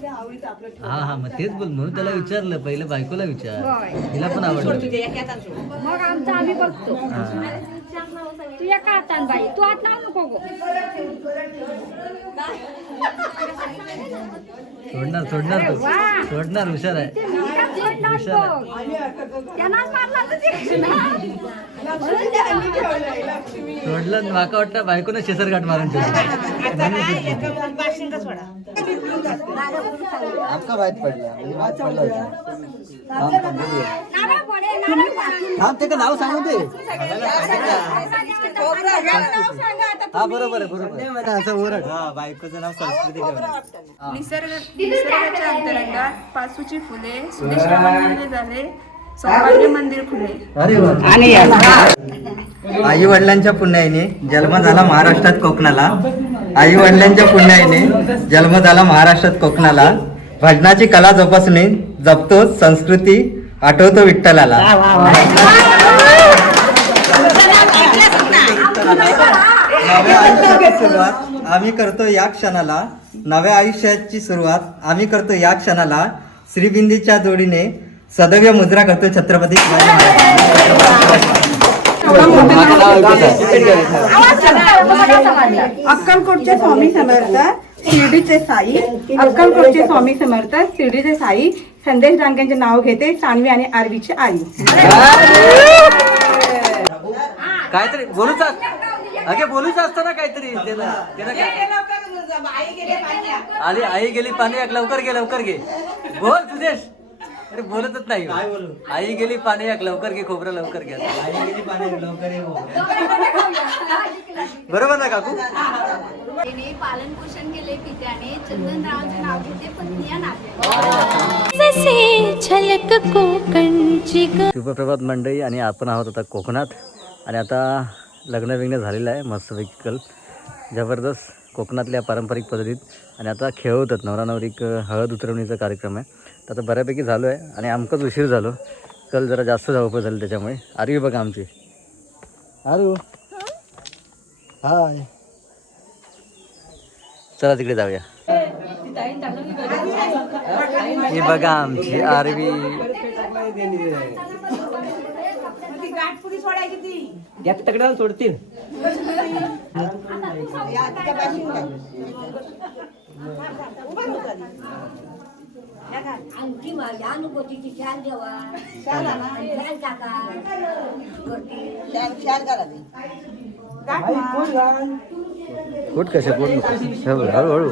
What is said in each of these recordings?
हा हा मग तेच बोल म्हणून त्याला विचारलं पहिलं बायकोला विचार तिला पण आवडलं मग आमचं आम्ही बघतो तू एका हातान बाई तू हात लावू नको गो सोडणार सोडणार तू सोडणार हुशार आहे सोडलं माका वाटतं बायकोनं शेसर गाठ मारून आपका माहित पडला ते नाव सांगू दे हा बरोबर आहे बरोबर असं ओरड बायकोचं नाव संस्कृती निसर्गाच्या अंतरंगात पासूची फुले सुदेशरावांनी झाले सौभाग्य मंदिर खुले. आई वडिलांच्या पुण्याईने जन्म झाला महाराष्ट्रात कोकणाला आई वडिलांच्या पुण्याईने जन्म झाला महाराष्ट्रात कोकणाला भजनाची कला जोपासणे जपतो संस्कृती आठवतो विठ्ठलाला नव्या आयुष्याची सुरुवात आम्ही करतो या क्षणाला नव्या आयुष्याची सुरुवात आम्ही करतो या क्षणाला श्रीबिंदीच्या जोडीने सदैव मुद्रा करतो छत्रपती शिवाजी अक्कलकोटचे स्वामी समर्थ शिर्डीचे साई अक्कलकोटचे स्वामी समर्थ शिर्डीचे साई संदेश डांग्यांचे नाव घेते सानवी आणि आरवीची आई. काहीतरी बोलूच अगे बोलूच असतं ना काहीतरी आली आई गेली पाणी लवकर घे बोल सुदेश अरे बोलतच नाही आई गेली पाणी लवकर घे खोबरं लवकर घ्या आई गेली पाणी लवकर बरोबर ना काकू पालन पोषण केले पित्याने चंदनरावचे नाव घेते पत्नी शुभप्रभात मंडळी आणि आपण आहोत आता कोकणात आणि आता लग्न विग्न झालेलं आहे मस्तपैकी कल जबरदस्त कोकणातल्या पारंपरिक पद्धतीत आणि आता खेळवतात नवरा नवरीक हळद उतरवणीचा कार्यक्रम आहे तर आता बऱ्यापैकी झालो आहे आणि आमकाच उशीर झालो कल जरा जास्त धावपळ झाली त्याच्यामुळे आरवी बघा आमची आरू हाय चला तिकडे जाऊया ही बघा आमची आरवी तकड्याला सोडतील कोट कशा कोट हळूहळू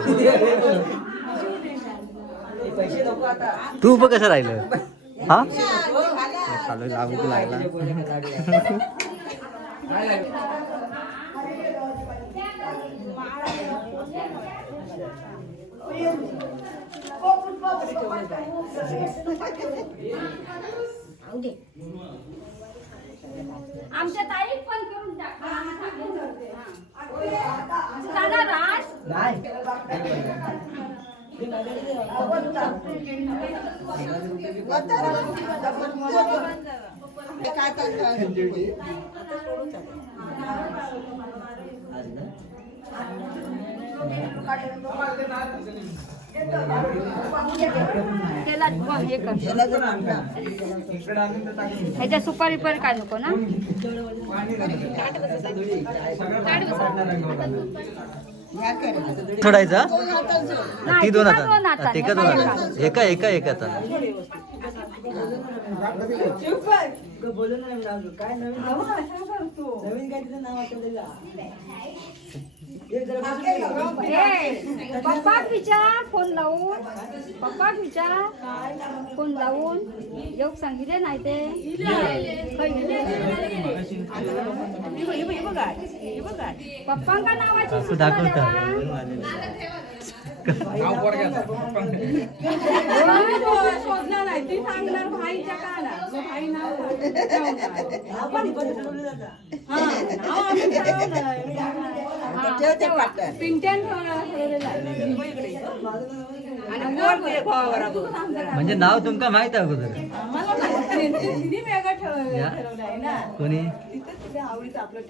तू उभं कसं राहिलं हा चालू लागू लागला आमच्या ताई पण करून ह्याच्या सुपारी पर काय नको ना सोडायचा ती दोन आता ते का दोन एका एका एका आता पप्पाक विचार फोन लावून योग सांगितले नाही ते पप्पांका नावाची दाखवता शोधला नाही ती सांगणार भाईच्या काना भाई नाव म्हणजे नाव तुमका माहित आहे अगोदर कोणी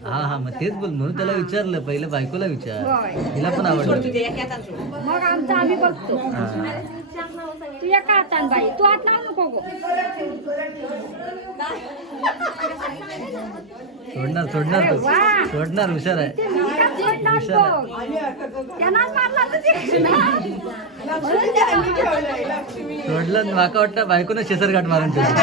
हा हा मग तेच बोल म्हणून त्याला विचारलं पहिलं बायकोला विचार तिला पण आवडलं मग आमचं आम्ही बघतो तू एका हातान बाई तू हात लावू नको गो सोडणार सोडणार अरे तू. वा. सोडणार हुशार आहे ते मी का सोडणार बघ. त्यांनाच मारला तर ते. म्हणून ते आम्ही ठेवलंय. सोडलं माका वाटतं बायकोनं शेसर गाठ मारून ठेवलं.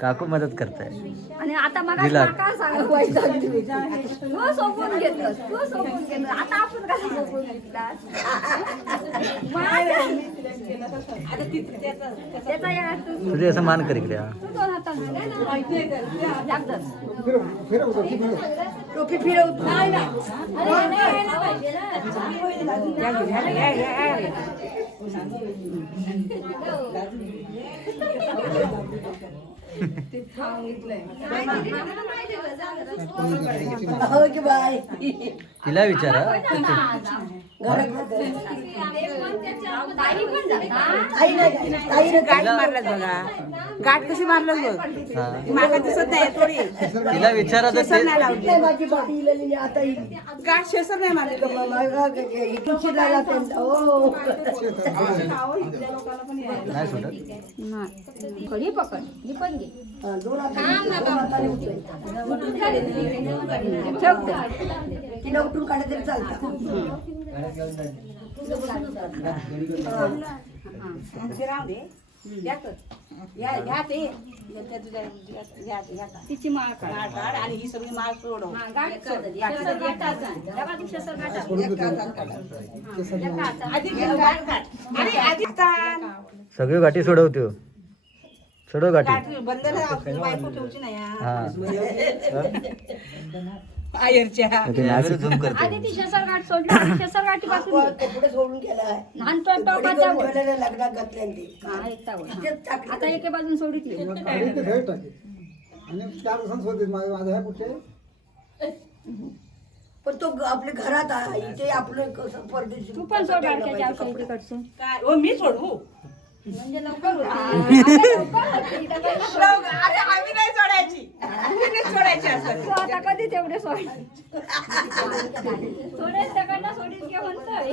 काकू मदत करताय. आणि आता मला दिला. काय सांगा तू सोपून घेतलं तू सोपून घेतलं आता आपण कसं सोपून घेतला त्याचा या तू तुझे असं मान कर इकडे. दोन हाताने टोपी फिरवतो तिला विचारा. गाठ मारलाच बघा गाठ कशी मारलं बघ हा. माका दिसत नाही थोडी तिला विचारा तर शेसर नाही ते- लावली गाठ शेसर नाही मारली नाही सोडत. कधी पकड ही पण घे उठून काढत तरी चालतं तिची माळ काढ आणि ही सगळी माळ सोडव हा, गाठ सोड. शेसर गाठाचा. तेव्हा ती शेसर गाठाचा. सगळी गाठी सोडवतो. सोडव गाठी. बंद बायको ठेवची नाही हा. आयरच्या ते नाशिक झूम करते. आधी ती शेसर गाठ सोडली आणि शेसर गाठी पासून कपडे सोडून गेलाय लहान टोकाचा वर. लग्नात घातले ते हा, एकटा वर. आता एके बाजून सोडितली आणि 4 दिवसांत होते माझं आहे कुठे पण तो आपल्या घरात आहे इथे आपलं कसं परदेशी तू पण सोड बारक्याच्या औषधी तिकडचं. काय हो मी सोडू म्हणजे लवकर होती. आम्ही नाही सोडायची आम्ही नाही सोडायची असं तू आता कधी तेवढे सोड थोडे सगळ्यांना सोडीत घे म्हणतोय.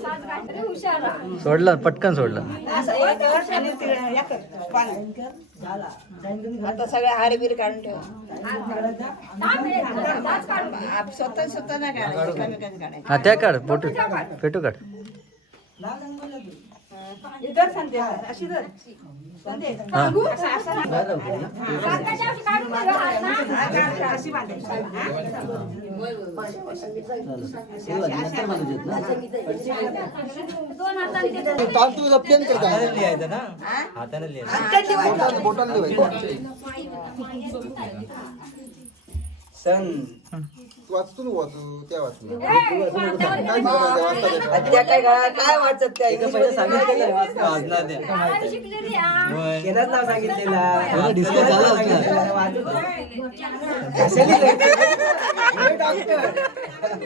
सात गाठी. अरे हुशार आहे. सोडलं पटकन सोडलं. असं एक वर्ष आणि ते या कर, पान. आता सगळे हार बीर काढून ठेव थांब एक जण. दात काढून घे. स्वतः नाही काढायचं एकमेकांचं काढायचं हा त्या काढ फोटो फेटू काढ. इधर संध्या अशी धर संध्या हा. कागदाच्या औषधी काढून घे गं हात ना. अशी बांधायची दोन हातांनी ते तांदूळ जप्त्यान करता लिहायचं ना हाताने लिहायचं. बोटाला लिहायचं सण वाचतो ना वाचू त्या वाचू त्या काय वाचत त्या पहिले सांगितलेलं वाचणार द्या. काढावी शिकलेली आहे. केलंच नाव सांगितलेला डिस्कस झाला असणार.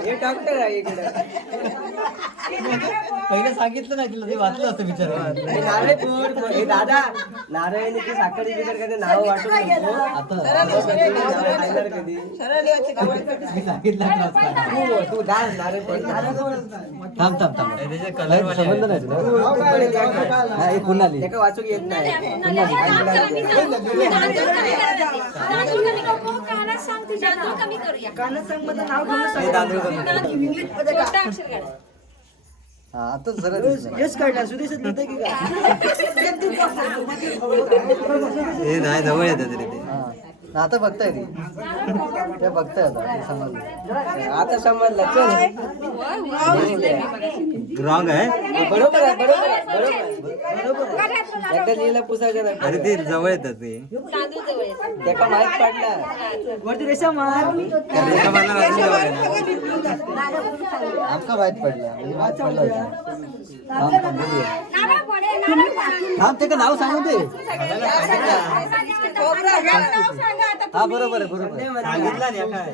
हे डॉक्टर आहे इकडे पहिले सांगितलं नाही तिला ते वाचलं असतं बिचार. नारायणपूर हे दादा नारायण की साखर कधी नाव वाटून कधी सांगितलं नसतं. तू डान्स नारायण थांब थांब थांब त्याचे कलर संबंध नाही तुला. हा, हे पुन्हा लिह. त्याला वाचूक येत नाही कानात सांग माझं नाव हे तांदूळ कमी. इंग्लिश मध्ये हा आता जरा दिसलं. यश काढला सुदेश नव्हतं की हे नाही जवळ येतं तरी ते. हा. आता बघताय ती त्या बघताय आता समजलं. आता समजलं चल रॉंग आहे. बरोबर आहे बरोबर आहे बरोबर आहे एकदा लिहिला पुसायचं नाही. अरे ते जवळ येतात ते. त्याका माहित पडला वरती रेषा मार त्या रेषा मारणार अजून जवळ आहे ना. आमका माहित पडलं म्हणजे माहित पडलं होतं. थांब, थांब, बोलूया. नारळ पडे, नारळ पडे. थांब ते का नाव सांगू दे. हा बरोबर आहे बरोबर आहे. सांगितलं नाही काय.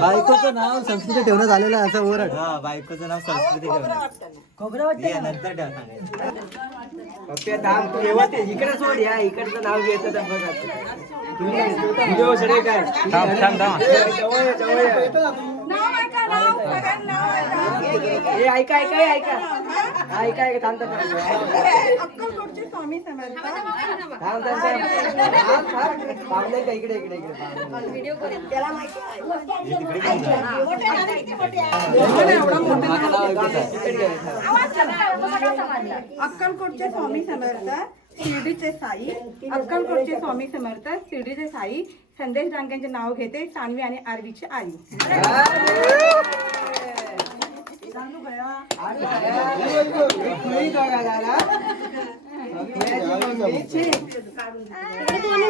बायकोचं नाव संस्कृती ठेवण्यात आलेलं आहे असं ओरड. हा बायकोचं नाव संस्कृती ठेवलं नंतर ठेवा सांगायचं. इकडे सोड या इकडचं नाव घ्यायचं तर बघा व्हिडिओ सगळे काय नाव ऐका नाव सगळ्यांना नाव ऐका. हे ऐका ऐका ऐका ऐका ऐका थांब अक्कलकोटचे स्वामी समर्थ इकडे इकडे इकडे अक्कलकोटचे स्वामी समर्थ शिर्डीचे साई अक्कलकोटचे स्वामी समर्थ शिर्डीचे साई संदेश डांग्यांचे नाव घेते सान्वी आणि आरवीची आई.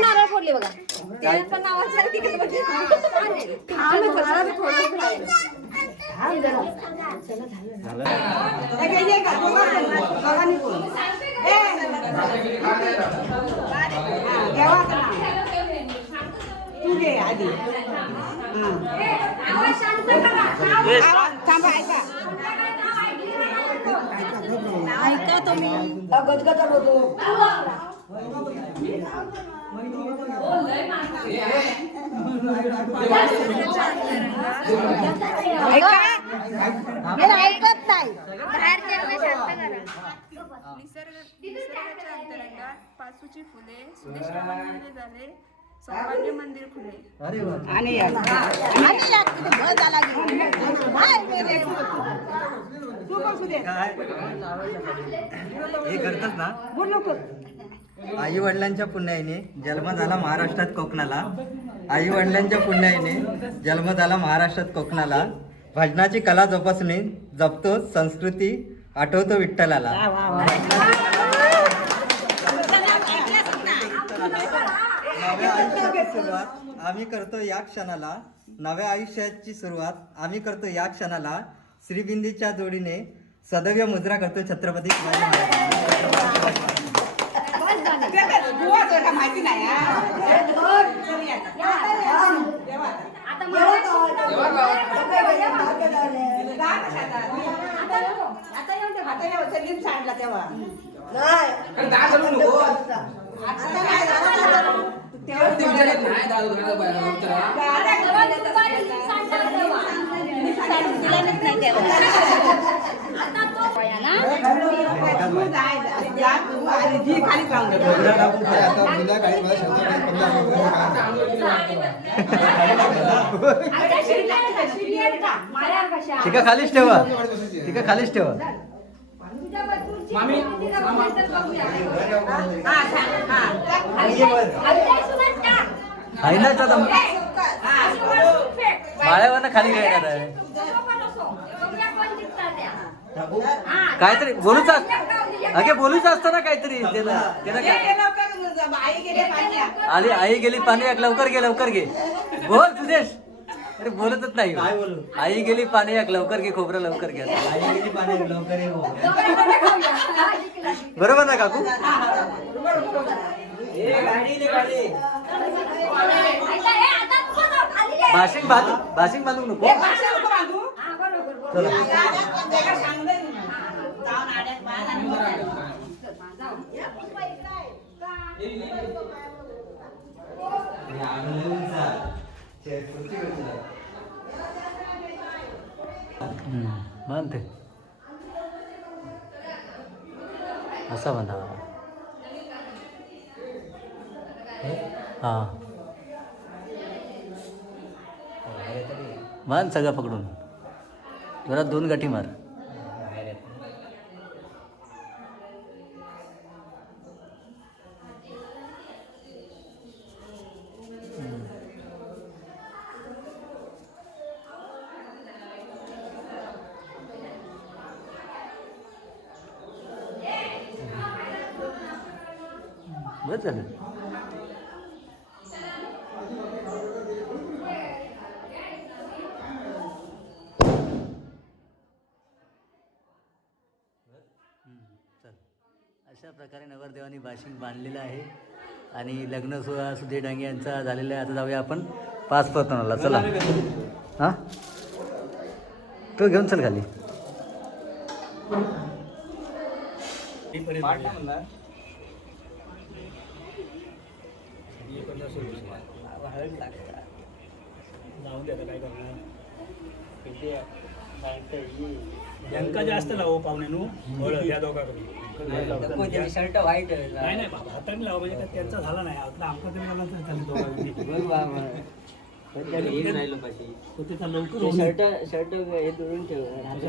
नारळ फोडले बघा त्यांचं नावाचं तिकडे बघा. तू घे आधी थांबा ऐका ऐका तुम्ही ऐकत नाही निसर्गाच्या अंतरंगात पासूची फुले सुदेशरावांमध्ये झाले सौभाग्य मंदिर खुले. अरे वा. हे करतात ना आई वडिलांच्या पुण्याईने जन्म झाला महाराष्ट्रात कोकणाला. आई वडिलांच्या पुण्याईने जन्म झाला महाराष्ट्रात कोकणाला. भजनाची कला जोपासणे जपतो संस्कृती आठवतो विठ्ठलाला. नव्या आयुष्याची सुरुवात आम्ही करतो या क्षणाला. नव्या आयुष्याची सुरुवात आम्ही करतो या क्षणाला. श्रीबिंदीच्या जोडीने सदैव मुद्रा करतो छत्रपती शिवाजी महाराज. माहिती नाही ठीक खालीच ठेवा. ठीक खालीच ठेवा. आहे ना माळ्यावर खाली घ्यायला आहे. काहीतरी बोलूच अगे बोलूच असतं ना काहीतरी त्याला त्याला आली आई गेली पाणी एक लवकर घे बोल सुदेश. अरे बोलतच नाही. काय बोलू? आई गेली पाणी एक लवकर घे खोबरं लवकर घ्या. आई गेली पाणी लवकर ये. बरोबर ना काकू. भाशिंग बांधू नको. चला म्हणते असा म्हणा. हा मान सगळं पकडून जरा 2 गाठी मार. बस झालं. चल अशा प्रकारे नवरदेवानी बाशिंग बांधलेलं आहे आणि लग्न सोहळा सुधीर डांगे यांचा झालेला आहे. आता जाऊया आपण 5 परतून चला हां तो घेऊन चल खाली. बँका जास्त लावू पाहुण्यानो या दोघांकडून शर्ट वाईट नाही नाही बाबा हाताने लावा म्हणजे काय त्यांचा झाला नाही आता आमचा तरी झाला तर चालेल दोघांनी. तो त्याचा लवकर होऊन शर्ट शर्ट हे दुरून ठेव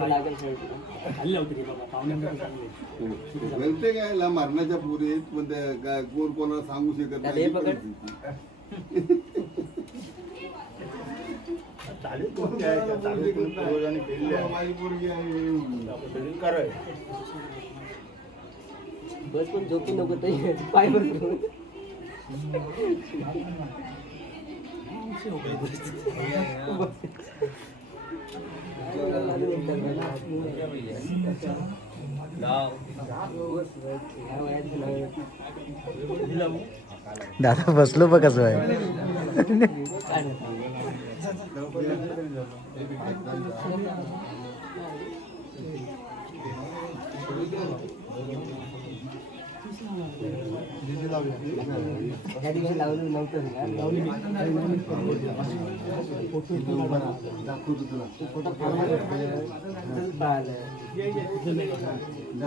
लागेल शर्ट आता खाली लावते रे बाबा पाहुण्यांना चांगले. बोलते काय ला मरणाच्या पुरीत पण ते काय कोण कोणाला सांगू शकत दादा, हे पकड. चालेल कोण द्यायचं चालेल कोण पूर्वजांनी केलेलं आहे. माझी पोरगी आहे आपण कराय बस पण झोपी नको ते पाय भरतो. दादा बसलो बघ कसं आहे. त्या दिवशी लावलं नव्हतं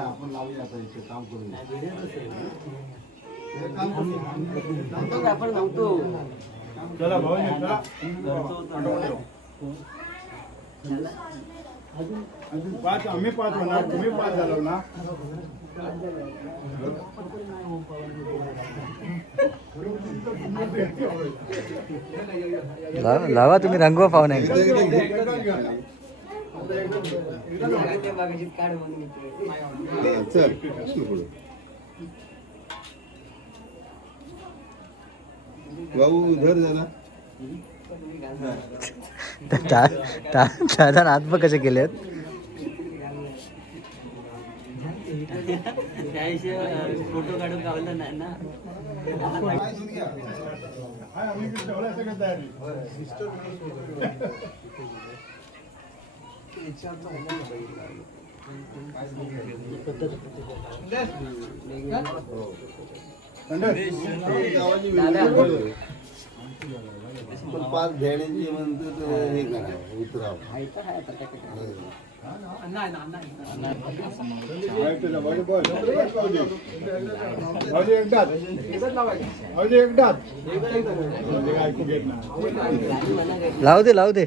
आपण लावूया आता इथे काम करूया. आपण नव्हतो. चला भाऊ चला पाच आम्ही 5 होणार तुम्ही 5 झालो ना. लावा तुम्ही रंगवा पाहुणे. चल भाऊ धर जरा. दादा हात बघ कसे केलेत. फोटो काढून गावलं नाही ना. पण 5 घेण्याची म्हणतो तो हे करा उतराव. लावू दे लावू दे.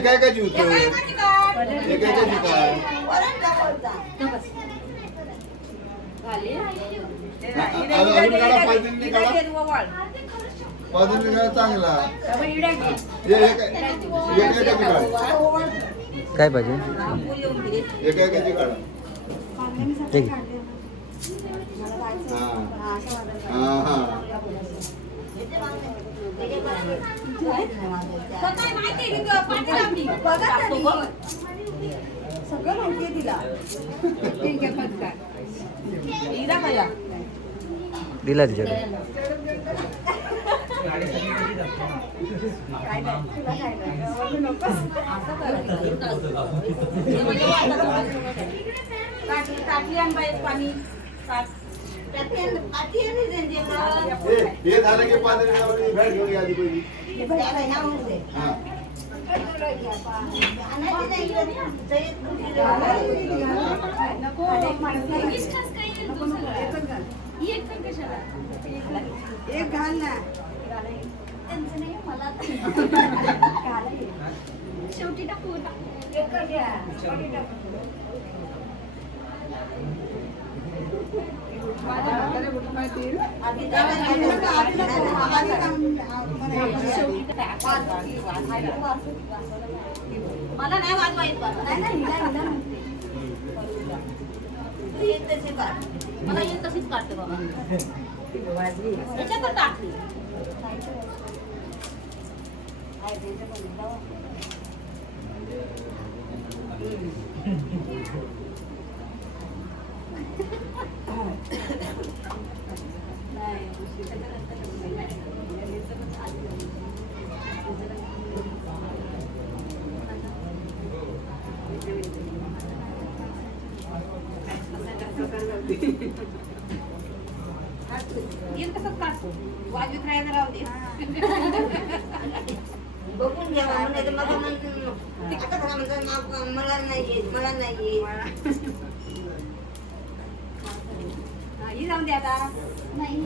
काय काय जीवतो काय चांगला काय पाहिजे एकाची काढा. ठीक आहे. सगळं माहितीये तिला. दिला तिच्याकडे. हे झालं की 5 मिनिटामध्ये भेट घेऊन या आधी पहिली. एक घाल ना. शेवटी टाकू मला नाही वाजवायचं मला येत तशीच काढते बाबा याच्यात टाकली येईल तसंच काढतो वाजवीत राहायला राहू दे बघून घ्या म्हणजे मग मला नाही येत मला नाही येत ही जाऊन द्या आता नाही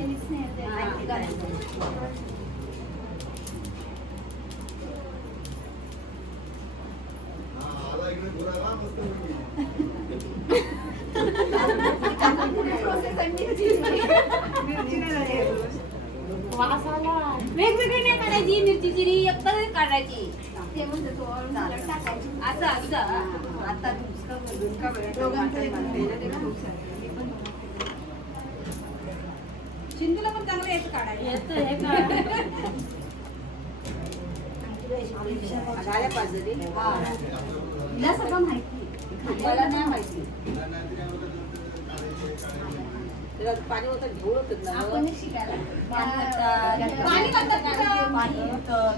वेगवेगळी नाही काढायची मिरचीची एकच काढायची असं असं आता शिंदूला पण चांगलं येतं काढायचं तिला सगळं माहिती मला नाही माहिती पाणी होतं घेऊन होतं आपण शिकायला पाणी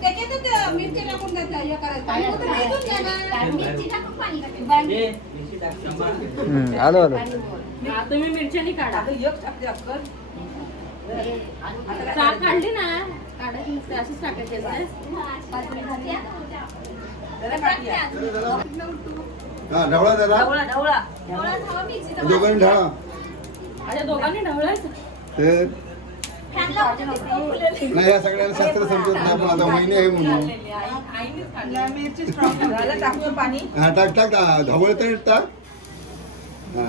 त्याच्यातच मिरची टाकून हे करायचं पाणी होतं घेऊन घ्या ना. मिरची टाकून पाणी आलो आलो तुम्ही मिरच्यानी काढा काढली ना काढायची अशीच टाकायची हा ढवळा जरा ढवळा दोघांनी ढवळा अरे दोघांनी ढवळायचं तर नाही या सगळ्यांना शास्त्र समजत नाही पण आता महिने आहे म्हणून हा टाक टाक ढवळ तर टाक हा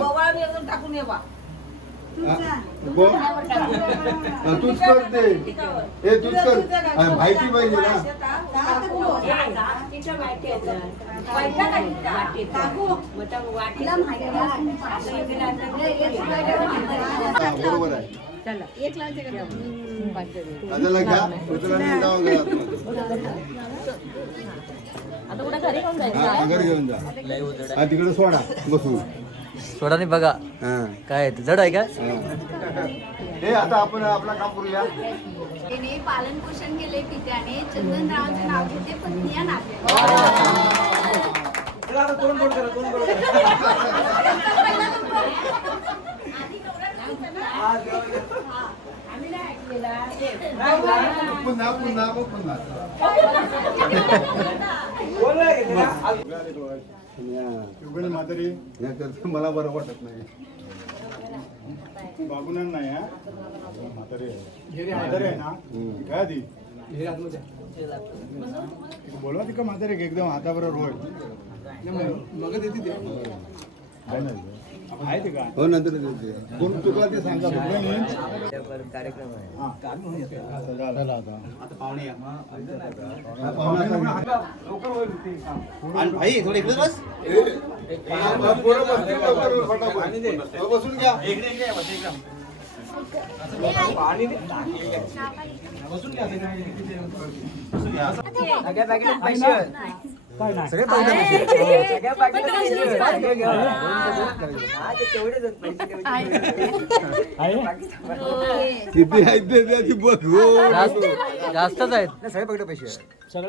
वा टाकून येवा तूच कर ते हे तूच कर माहिती पाहिजे ना बरोबर आहे आता घ्या उचलाने जाऊन घर घेऊन जा हा तिकडे सोडा बसू सोडाने बघा हा काय आहे ते? जड आहे का हे आता आपण आपला काम करूया त्याने पालन पोषण केले पित्याने चंदनरावांचे नाव घेते पण या नाते पुन्हा पुन्हा पुन्हा म्हातारी मला बरं वाटत नाही बाबूनान नाही हा म्हातारी आहे ना काय ती बोलवा ती का म्हातारी एकदम हाताबरोबर होय मग देते आहे ते का हो नंतर कोण चुकला ते सांगा कार्यक्रम आहे भाई थोडे इकडे बस बसून घ्या किती आहेत ते बघ जास्तच आहेत सगळ्या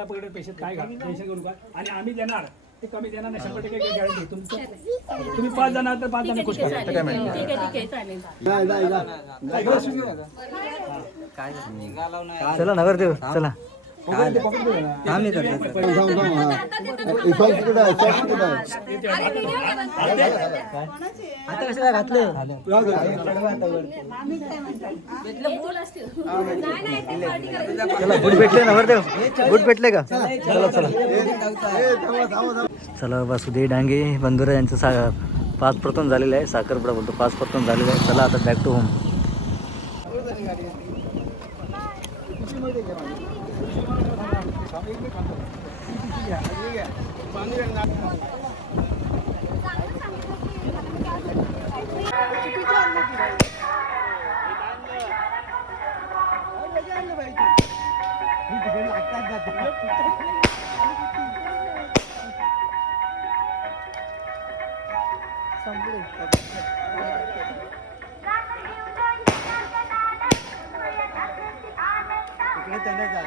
पकडे पैसे काय घाल टेन्शन घेऊ नका आणि आम्ही देणार ते कमी देणार नाही 100% गॅरंटी तुम्ही 5 जण तर 5 जण खुश करा चला नगरदेव चला आता कशाला घातलं चला बूट भेटले नगरदेव बूट भेटले का चला चला चला वासुदेव डांगे बंधुरा यांचं 5 प्रथम झालेले आहे, साखरपुडा बोलतो 5 प्रथम झालेले आहे. चला आता बॅक टू होम. इकडे त्यांना जा.